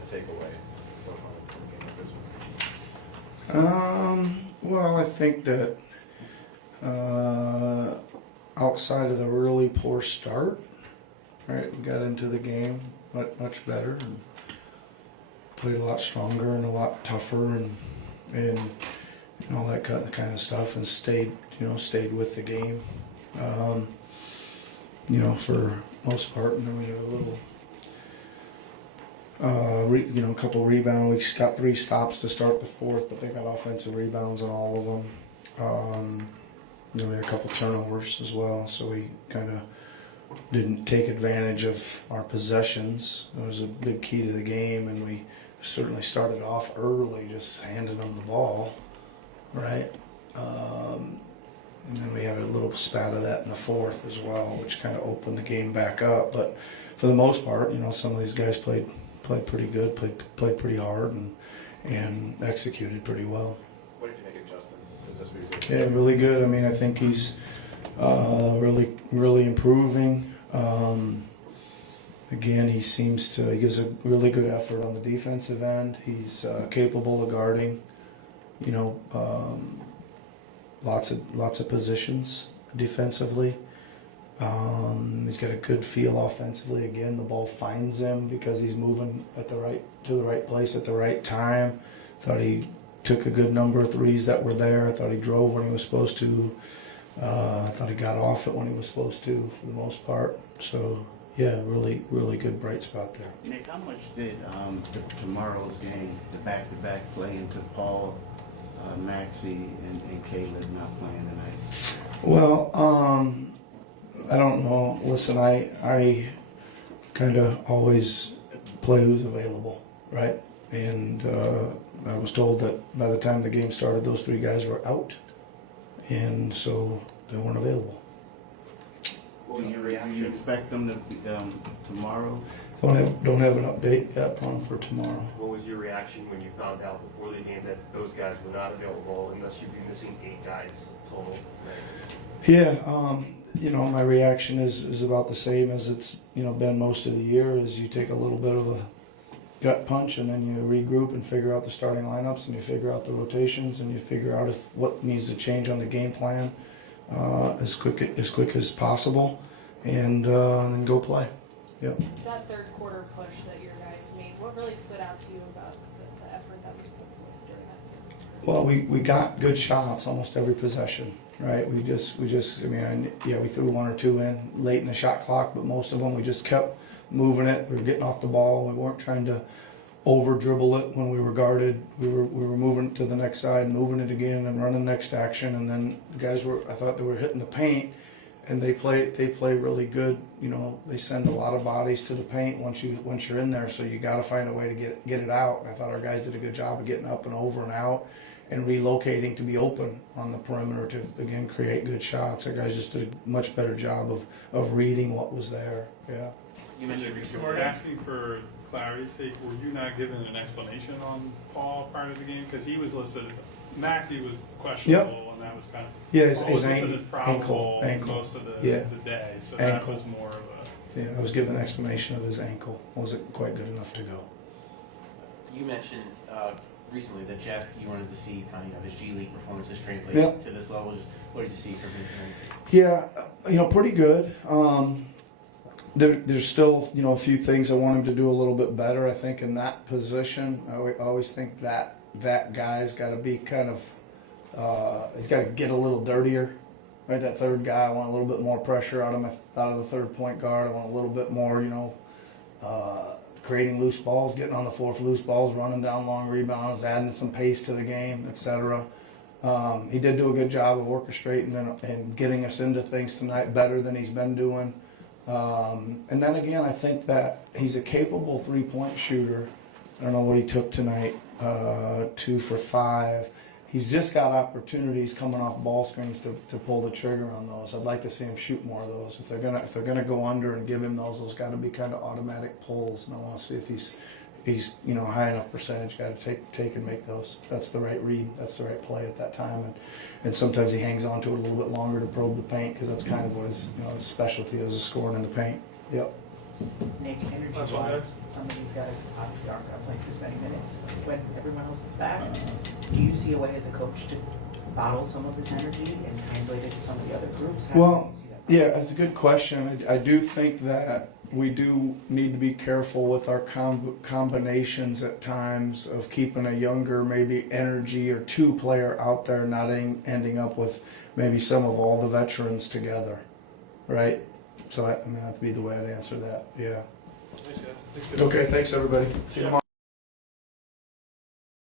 takeaway from a game like this one? Well, I think that outside of the really poor start, right, we got into the game much better and played a lot stronger and a lot tougher and all that kind of stuff, and stayed with the game, for most part. And then we have a little, a couple rebounds. We got 3 stops to start the fourth, but they got offensive rebounds on all of them. Then we had a couple turnovers as well, so we kind of didn't take advantage of our possessions. It was a big key to the game, and we certainly started off early, just handing them the ball, right? And then we had a little spat of that in the fourth as well, which kind of opened the game back up. But for the most part, some of these guys played pretty good, played pretty hard, and executed pretty well. What did you make of Justin? Yeah, really good. I mean, I think he's really improving. Again, he gives a really good effort on the defensive end. He's capable of guarding, lots of positions defensively. He's got a good feel offensively. Again, the ball finds him because he's moving to the right place at the right time. Thought he took a good number of threes that were there. I thought he drove when he was supposed to. I thought he got off it when he was supposed to, for the most part. So, yeah, really good bright spot there. Nick, how much did tomorrow's game, the back-to-back play into Paul, Maxey, and Caleb not playing tonight? Well, I don't know. Listen, I kind of always play who's available, right? And I was told that by the time the game started, those 3 guys were out, and so they weren't available. Do you expect them to be tomorrow? Don't have an update yet on for tomorrow. What was your reaction when you found out before the game that those guys were not available, and thus you'd be missing 8 guys total tonight? Yeah, my reaction is about the same as it's been most of the year. Is you take a little bit of a gut punch, and then you regroup and figure out the starting lineups, and you figure out the rotations, and you figure out what needs to change on the game plan as quick as possible, and then go play. Yep. That third quarter push that your guys made, what really stood out to you about the effort that was put forth during that? Well, we got good shots almost every possession, right? We threw 1 or 2 in late in the shot clock, but most of them we just kept moving it. We were getting off the ball. We weren't trying to over dribble it when we were guarded. We were moving it to the next side, moving it again, and running next action. And then the guys I thought they were hitting the paint, and they play really good. They send a lot of bodies to the paint once you're in there. So you got to find a way to get it out. And I thought our guys did a good job of getting up and over and out, and relocating to be open on the perimeter to again create good shots. Our guys just did a much better job of reading what was there. Yeah. You mentioned recently. You were asking for clarity's sake, were you not given an explanation on Paul prior to the game? Because he was listed, Maxey was questionable, and that was kind of his listed as probable ankle. most of the day. So ankle. That was more of a. Yeah, I was given an explanation of his ankle. Wasn't quite good enough to go. You mentioned recently that Jeff, you wanted to see kind of his G League performances translated to this level. Just what did you see from him tonight? Yeah, pretty good. There's still, a few things I want him to do a little bit better. I think in that position, I always think that guy's got to be kind of, he's got to get a little dirtier. Right, that third guy, I want a little bit more pressure out of the third point guard. I want a little bit more, creating loose balls, getting on the floor for loose balls, running down long rebounds, adding some pace to the game, etc. He did do a good job of orchestrating and getting us into things tonight better than he's been doing. And then again, I think that he's a capable three-point shooter. I don't know what he took tonight, 2 for 5. He's just got opportunities coming off ball screens to pull the trigger on those. I'd like to see him shoot more of those. If they're gonna go under and give him those got to be kind of automatic pulls. And I want to see if he's high enough percentage. Got to take and make those. That's the right read. That's the right play at that time. And sometimes he hangs on to it a little bit longer to probe the paint because that's kind of what his specialty is scoring in the paint. Yep. Nick, That's energy-wise, what some of these guys obviously aren't going to play this many minutes when everyone else is back. Do you see a way as a coach to bottle some of this energy and translate it to some of the other groups? How Well, do you see that? yeah, that's a good question. I do think that we do need to be careful with our combinations at times of keeping a younger, maybe energy or two player out there, not ending up with maybe some of all the veterans together, right? So that'd be the way I'd answer that. Yeah. Thanks, guys. Thanks, guys. Okay. Thanks, everybody. See you tomorrow.